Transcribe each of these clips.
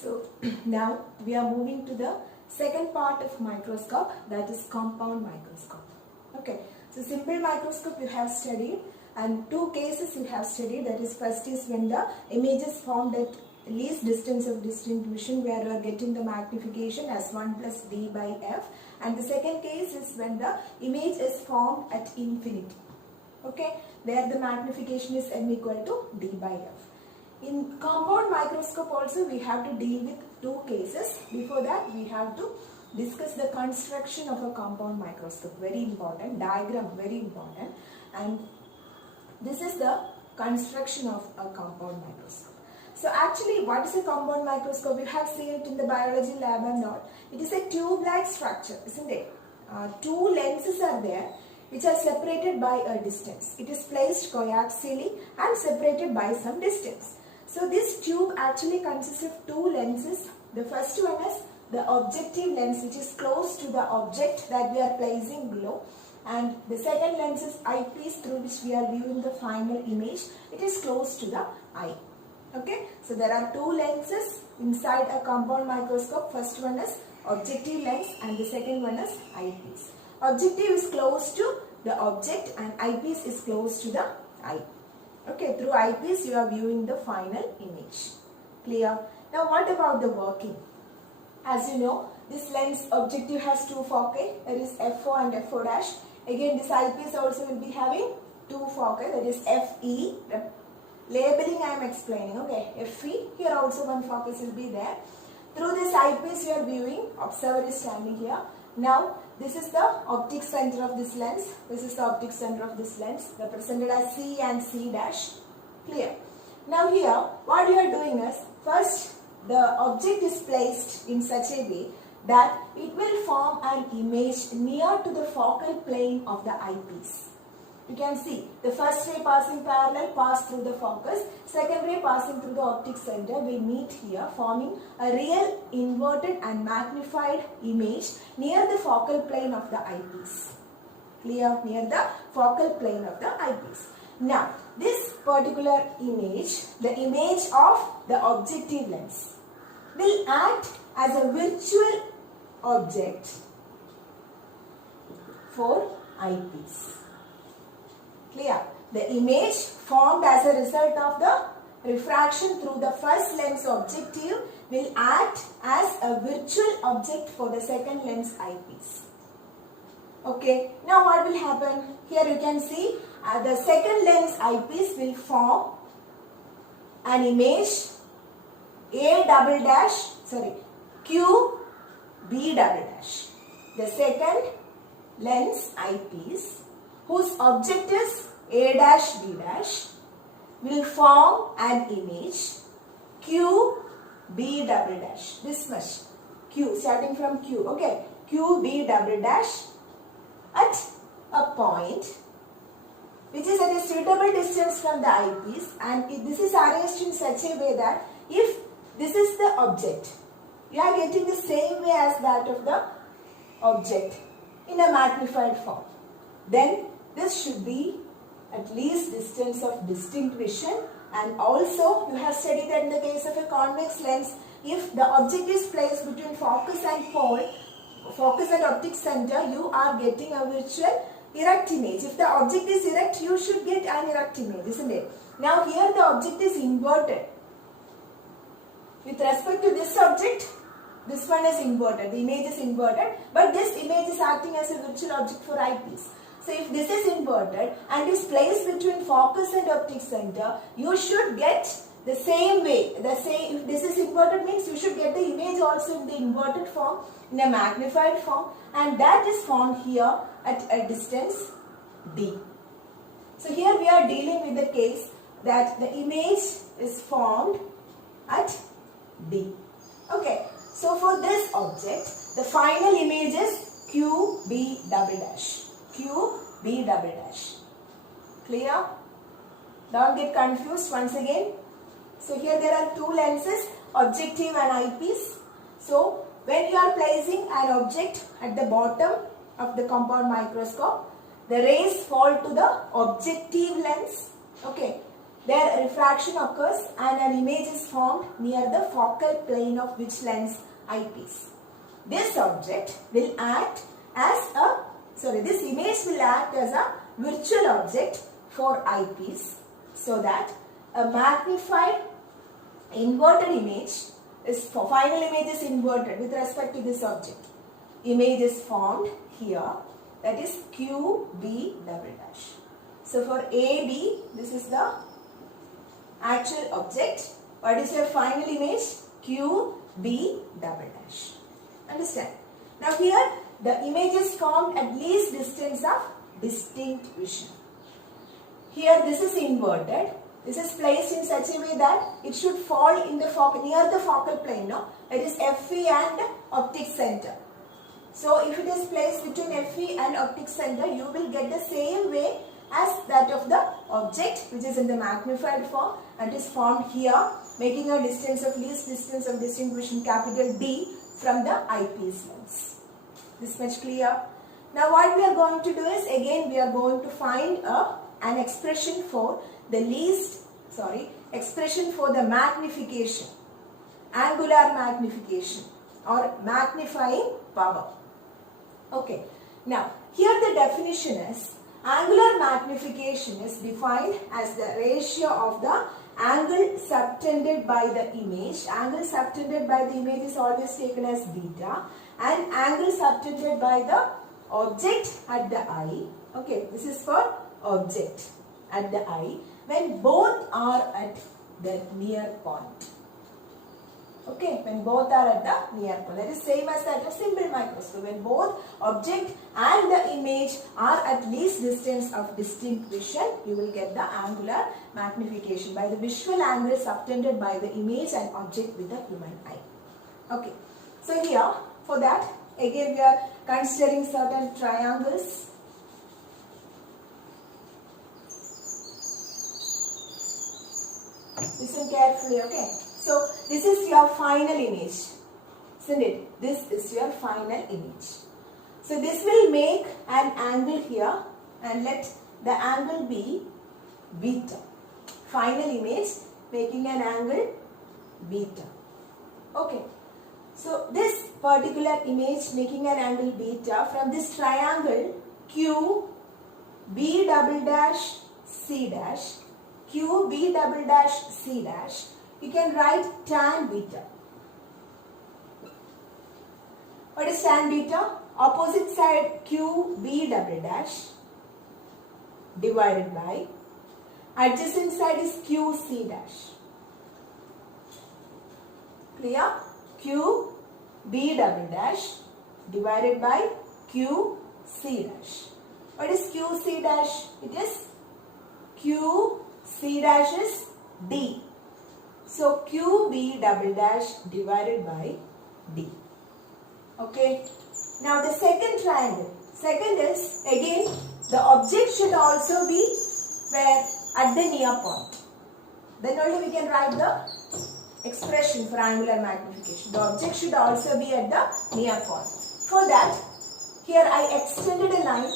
So now we are moving to the second part of microscope, that is compound microscope. Okay, so simple microscope you have studied and two cases you have studied. That is, first is when the image is formed at least distance of distinct vision, where you are getting the magnification as 1 plus d by f, and the second case is when the image is formed at infinity. Okay, where the magnification is m equal to d by f. In compound microscope also we have to deal with two cases. Before that we have to discuss the construction of a compound microscope. Very important. Diagram very important. And this is the construction of a compound microscope. So actually, what is a compound microscope? You have seen it in the biology lab and all. It is a tube-like structure, isn't it? Two lenses are there which are separated by a distance. It is placed coaxially and separated by some distance. So this tube actually consists of two lenses. The first one is the objective lens, which is close to the object that we are placing below. And the second lens is eyepiece, through which we are viewing the final image. It is close to the eye. Okay, so there are two lenses inside a compound microscope. First one is objective lens and the second one is eyepiece. Objective is close to the object and eyepiece is close to the eye. Okay, through eyepiece you are viewing the final image. Clear? Now what about the working? As you know, this lens objective has two foci, that is f4 and f4 dash. Again, this eyepiece also will be having two foci, that is fe. Labeling I am explaining. Okay, fe. Here also one focus will be there. Through this eyepiece you are viewing. Observer is standing here. Now this is the optic center of this lens. This is the optic center of this lens, represented as C and C dash. Clear? Now here what you are doing is, first the object is placed in such a way that it will form an image near to the focal plane of the eyepiece. You can see the first ray passing parallel pass through the focus, second ray passing through the optic center will meet here, forming a real inverted and magnified image near the focal plane of the eyepiece. Clear? Near the focal plane of the eyepiece. Now this particular image, the image of the objective lens, will act as a virtual object for eyepiece. Clear? The image formed as a result of the refraction through the first lens objective will act as a virtual object for the second lens eyepiece. Okay, now what will happen? Here you can see the second lens eyepiece will form an image Q B double dash. The second lens eyepiece, whose object is A dash B dash, will form an image Q B double dash. This much. Q, starting from Q. Okay. Q B double dash at a point which is at a suitable distance from the eyepiece, and this is arranged in such a way that if this is the object, you are getting the same way as that of the object in a magnified form. Then this should be at least distance of distinct vision, and also you have studied that in the case of a convex lens, if the object is placed between focus and pole, focus and optic center, you are getting a virtual erect image. If the object is erect, you should get an erect image, isn't it? Now here the object is inverted. With respect to this object, this one is inverted, the image is inverted, but this image is acting as a virtual object for eyepiece. So if this is inverted and is placed between focus and optic center, you should get the same way. If this is inverted means you should get the image also in the inverted form, in a magnified form, and that is formed here at a distance D. So here we are dealing with the case that the image is formed at D. Okay. So for this object, the final image is Q B double dash. Q B double dash. Clear? Don't get confused once again. So here there are two lenses, objective and eyepiece. So when you are placing an object at the bottom of the compound microscope, the rays fall to the objective lens. Okay. their refraction occurs and an image is formed near the focal plane of which lens? Eyepiece. This object will act as a, this image will act as a virtual object for eyepiece, so that a magnified inverted image is, final image is inverted with respect to this object. Image is formed here, that is QB double dash. So for AB, this is the actual object. What is your final image? QB double dash. Understand? Now here the image is formed at least distance of distinct vision. Here this is inverted. This is placed in such a way that it should fall in the near the focal plane. No, it is FE and optic center. So if it is placed between FE and optic center, you will get the same way as that of the object which is in the magnified form and is formed here, making a distance of least distance of distinct vision capital D from the eyepiece lens. This much clear? Now what we are going to do is, again we are going to find an expression for the expression for the magnification, angular magnification or magnifying power. Okay. Now here the definition is, angular magnification is defined as the ratio of the angle subtended by the image. Angle subtended by the image is always taken as beta, and angle subtended by the object at the eye. Okay, this is for object at the eye when both are at the near point. Okay, when both are at the near point. That is same as that of simple microscope. When both object and the image are at least distance of distinct vision, you will get the angular magnification by the visual angle subtended by the image and object with the human eye. Okay, so here for that, again we are considering certain triangles. Listen carefully, okay. So this is your final image, isn't it? This is your final image. So this will make an angle here and let the angle be beta. Final image making an angle beta. Okay. So this particular image making an angle beta from this triangle Q B double dash C dash, Q B double dash C dash, you can write tan beta. What is tan beta? Opposite side QB double dash divided by adjacent side is QC dash. Clear? QB double dash divided by QC dash. What is QC dash? It is QC dash is D. So QB double dash divided by D. Okay. Now the second triangle. Second is, again the object should also be where? At the near point. Then only we can write the expression for angular magnification. The object should also be at the near point. For that, here I extended a line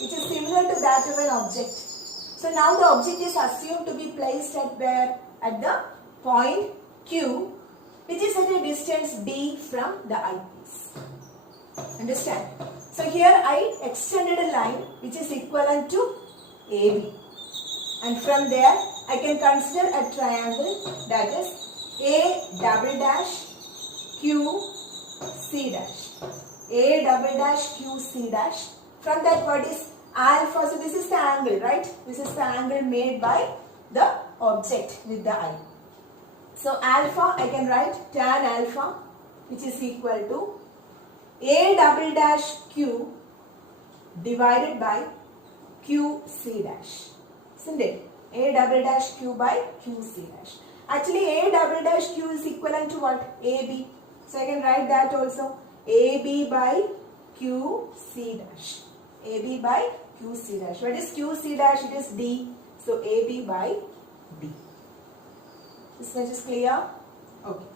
which is similar to that of an object. So now the object is assumed to be placed at where? At the point Q, which is at a distance D from the eyepiece. Understand? So here I extended a line which is equivalent to AB, and from there I can consider a triangle, that is A double dash Q C dash. A double dash Q C dash. From that, what is alpha? So this is the angle, right? This is the angle made by the object with the eye. So alpha, I can write tan alpha, which is equal to A double dash Q divided by QC dash. Isn't it? A double dash Q by QC dash. Actually, A double dash Q is equivalent to what? AB. So I can write that also. AB by QC dash. AB by QC dash. What is QC dash? It is D. So AB by D. This much is clear? Okay.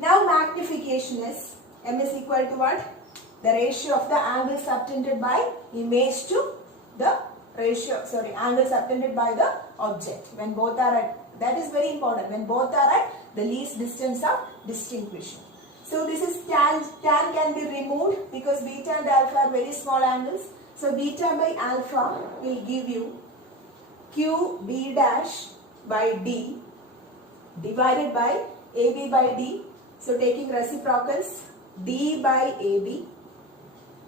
Now magnification is, M is equal to what? The ratio of the angle subtended by image to the ratio, angle subtended by the object when both are at That is very important. When both are at the least distance of distinction. So this is tan can be removed because beta and alpha are very small angles. So beta by alpha will give you Q B dash by D divided by AB by D. So taking reciprocals, D by AB.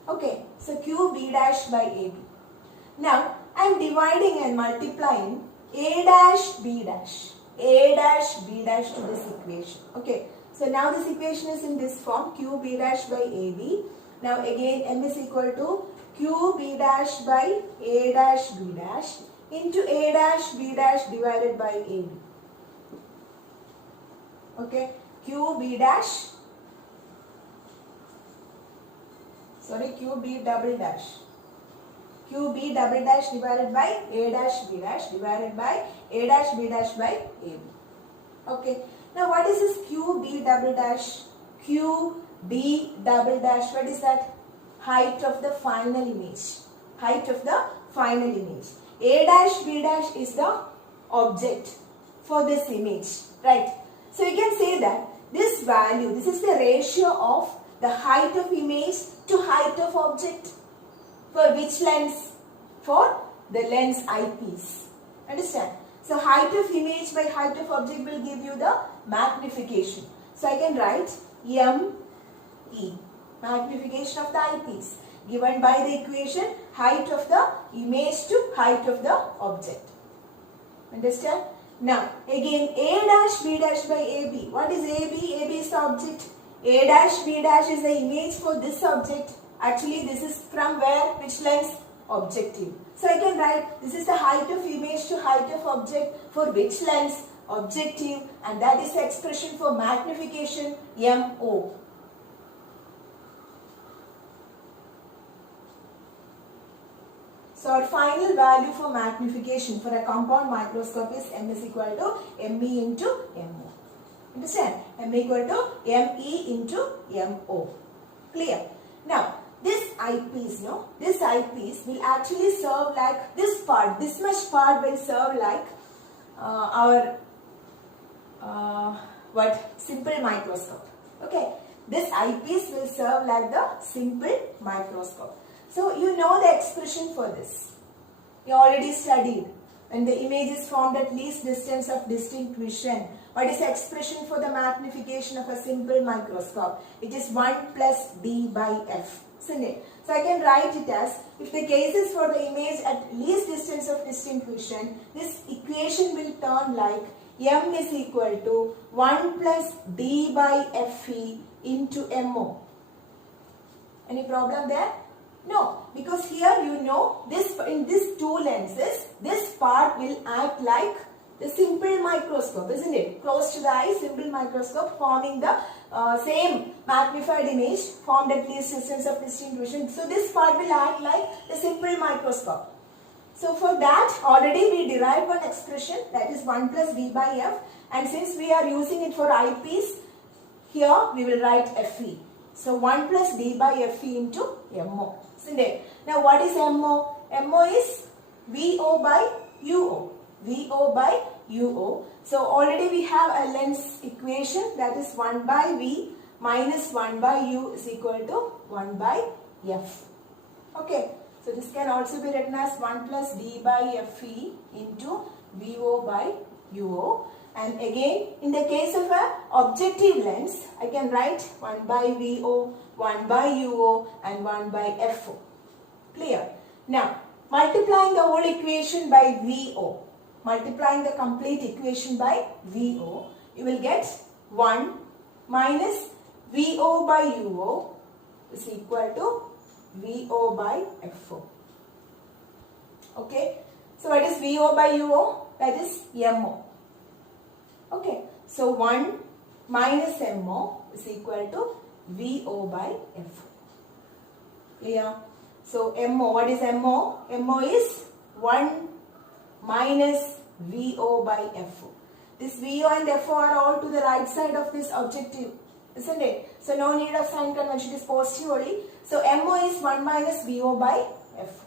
Okay, so Q B dash by AB. Now I am dividing and multiplying A dash B dash to this equation. Okay, so now this equation is in this form, Q B dash by AB. Now again M is equal to Q B dash by A dash B dash into A dash B dash divided by AB. Okay, Q B dash, QB double dash. QB double dash divided by A dash B dash divided by A dash B dash by AB. Okay. Now what is this QB double dash? QB double dash. What is that? Height of the final image. Height of the final image. A dash B dash is the object for this image. Right. So you can say that this value, this is the ratio of the height of image to height of object. For which lens? For the lens eyepiece. Understand? So height of image by height of object will give you the magnification. So I can write ME, magnification of the eyepiece, given by the equation height of the image to height of the object. Understand? Now again A dash B dash by AB. What is AB? AB is the object. A dash B dash is the image for this object. Actually this is from where? Which lens? Objective. So I can write this is the height of image to height of object for which lens? Objective, and that is the expression for magnification MO. So our final value for magnification for a compound microscope is M is equal to ME into MO. Understand? M equal to ME into MO. Clear? Now this eyepiece, this eyepiece will actually serve like this part, this much part will serve like our simple microscope. Okay, this eyepiece will serve like the simple microscope. So you know the expression for this. You already studied. When the image is formed at least distance of distinct vision, what is the expression for the magnification of a simple microscope? It is 1 plus D by F. Isn't it? So I can write it as, if the case is for the image at least distance of distinct vision, this equation will turn like M is equal to 1 plus D by Fe into MO. Any problem there? No, because here you know this, in these two lenses, this part will act like the simple microscope, isn't it? Close to the eye, simple microscope forming the same magnified image formed at least distance of distinct vision. So this part will act like the simple microscope. So for that already we derived one expression, that is 1 plus D by F, and since we are using it for eyepiece, here we will write Fe. So 1 plus D by Fe into MO. Isn't it? Now what is MO? MO is VO by UO. VO by UO. So already we have a lens equation, that is 1 by V minus 1 by U is equal to 1 by F. Okay. So this can also be written as 1 plus D by Fe into VO by UO. And again, in the case of a objective lens, I can write 1 by VO, 1 by UO and 1 by FO. Clear? Now, multiplying the whole equation by VO, multiplying the complete equation by VO, you will get 1 minus VO by UO is equal to VO by FO. Okay? So, what is VO by UO? That is MO. Okay, so 1 minus MO is equal to VO by FO. Clear? So MO, what is MO? MO is 1 minus VO by FO. This VO and FO are all to the right side of this objective, isn't it? So no need of sign convention, it is positively. So MO is 1 minus VO by FO.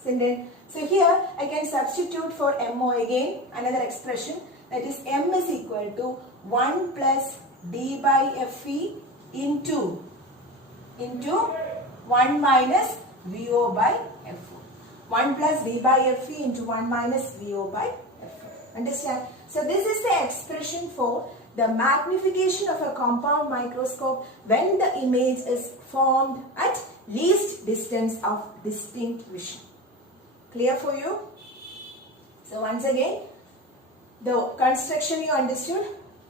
Isn't it? So here I can substitute for MO again, another expression. that is m is equal to 1 plus d by fe into 1 minus VO by FO. 1 plus d by fe into 1 minus VO by FO. Understand? So this is the expression for the magnification of a compound microscope when the image is formed at least distance of distinct vision. Clear for you? So once again, the construction you understood.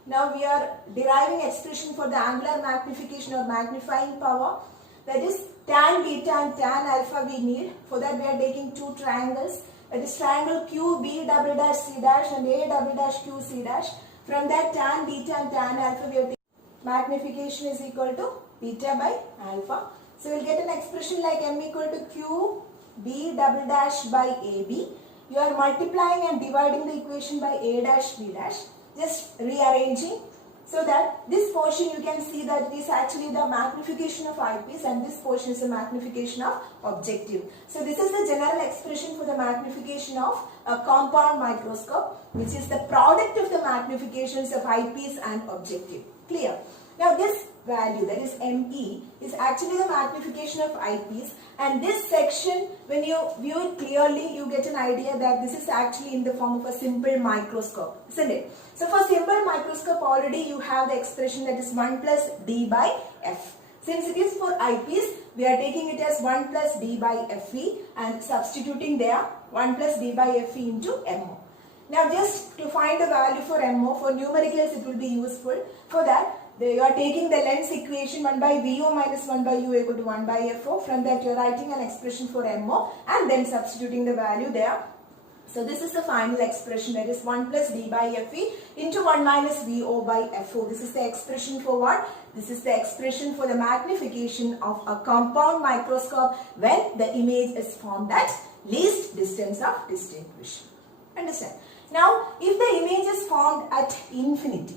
Now we are deriving expression for the angular magnification or magnifying power, that is tan beta and tan alpha we need. For that we are taking two triangles, that is triangle QB double dash C dash and A double dash Q C dash. From that tan beta and tan alpha we are taking magnification is equal to beta by alpha. So we will get an expression like m equal to QB double dash by AB. You are multiplying and dividing the equation by A dash B dash. Just rearranging so that this portion you can see that it is actually the magnification of eyepiece and this portion is the magnification of objective. So this is the general expression for the magnification of a compound microscope, which is the product of the magnifications of eyepiece and objective. Clear? Now this value, that is ME, is actually the magnification of eyepiece, and this section, when you view it clearly, you get an idea that this is actually in the form of a simple microscope, isn't it? So for simple microscope already you have the expression that is 1 plus d by f. Since it is for eyepiece, we are taking it as 1 plus d by fe and substituting there 1 plus d by fe into MO. Now just to find the value for MO, for numericals it will be useful. For that, you are taking the lens equation 1 by VO minus 1 by U equal to 1 by FO. From that you are writing an expression for MO and then substituting the value there. So this is the final expression, that is 1 plus d by fe into 1 minus VO by FO. This is the expression for what? This is the expression for the magnification of a compound microscope when the image is formed at least distance of distinct vision. Understand? Now if the image is formed at infinity,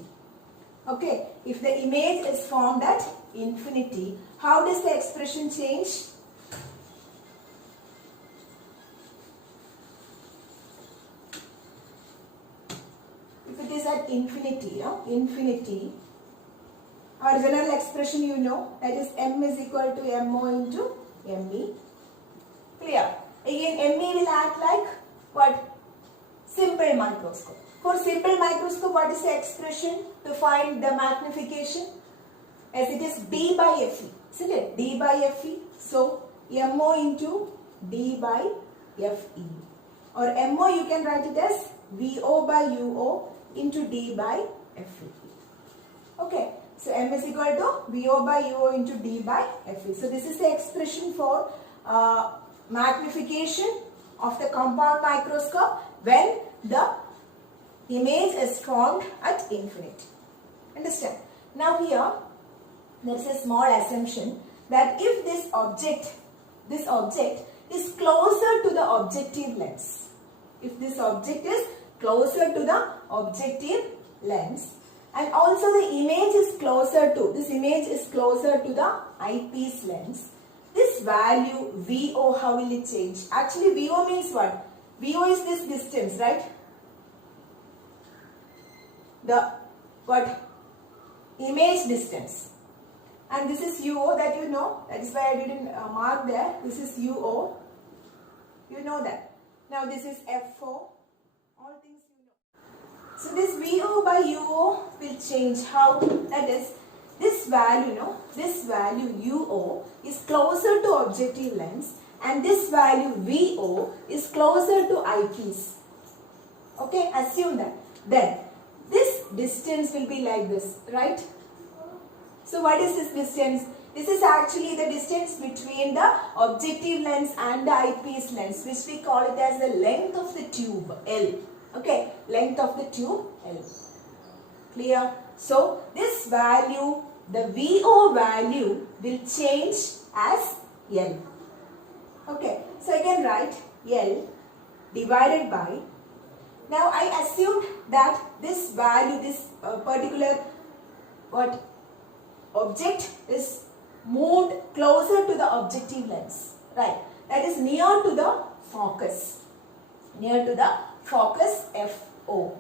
okay, if the image is formed at infinity, how does the expression change? If it is at infinity, infinity, our general expression you know, that is m is equal to mo into me. Clear? Again, me will act like what? Simple microscope. For simple microscope, what is the expression to find the magnification? As it is d by fe, isn't it? D by fe. So mo into d by fe. Or mo you can write it as vo by uo into d by fe. Okay. So m is equal to vo by uo into d by fe. So this is the expression for magnification of the compound microscope when the image is formed at infinity. Understand? Now here there is a small assumption that if this object is closer to the objective lens, if this object is closer to the objective lens and also the image is closer to, this image is closer to the eyepiece lens, this value VO, how will it change? Actually VO means what? VO is this distance, right? The what? Image distance. And this is UO, that you know. That is why I didn't mark there. This is UO. You know that. Now this is FO. All things you know. So this VO by UO will change. How? That is, this value, this value UO is closer to objective lens and this value VO is closer to eyepiece. Okay, assume that. Then this distance will be like this, right? So what is this distance? This is actually the distance between the objective lens and the eyepiece lens, which we call it as the length of the tube, L. Okay, length of the tube, L. Clear? So this value, the VO value will change as L. Okay, so I can write L divided by, now I assumed that this value, this particular object is moved closer to the objective lens, right? That is near to the focus FO.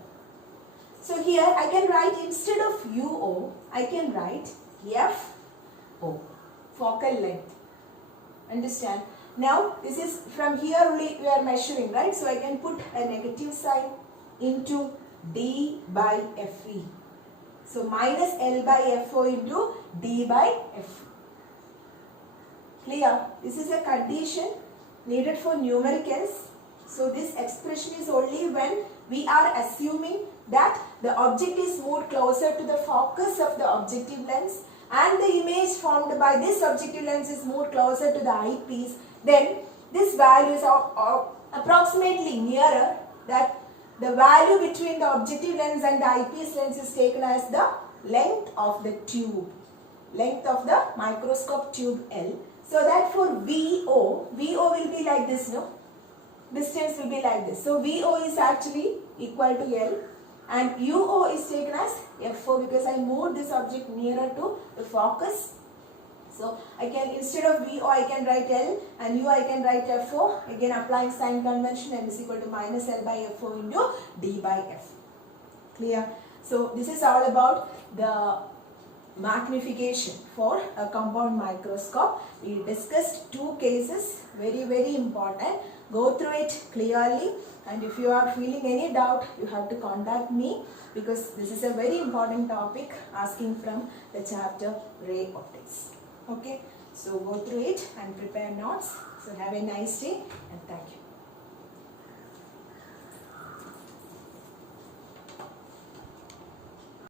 So here I can write, instead of UO, I can write FO, focal length. Understand? Now this is from here only we are measuring, right? So I can put a negative sign into D by FE. So minus L by FO into D by FE. Clear? This is a condition needed for numericals. So this expression is only when we are assuming that the object is moved closer to the focus of the objective lens and the image formed by this objective lens is moved closer to the eyepiece. Then this value is approximately nearer, that the value between the objective lens and the eyepiece lens is taken as the length of the tube, length of the microscope tube L. So that for VO will be like this, no? Distance will be like this. So VO is actually equal to L and UO is taken as FO because I moved this object nearer to the focus. So I can, instead of VO I can write L and U I can write FO. Again applying sign convention, M is equal to minus L by FO into D by F. Clear? So this is all about the magnification for a compound microscope. We discussed two cases, very important. Go through it clearly, and if you are feeling any doubt, you have to contact me because this is a very important topic asking from the chapter ray optics. Okay, so go through it and prepare notes. So have a nice day and thank you.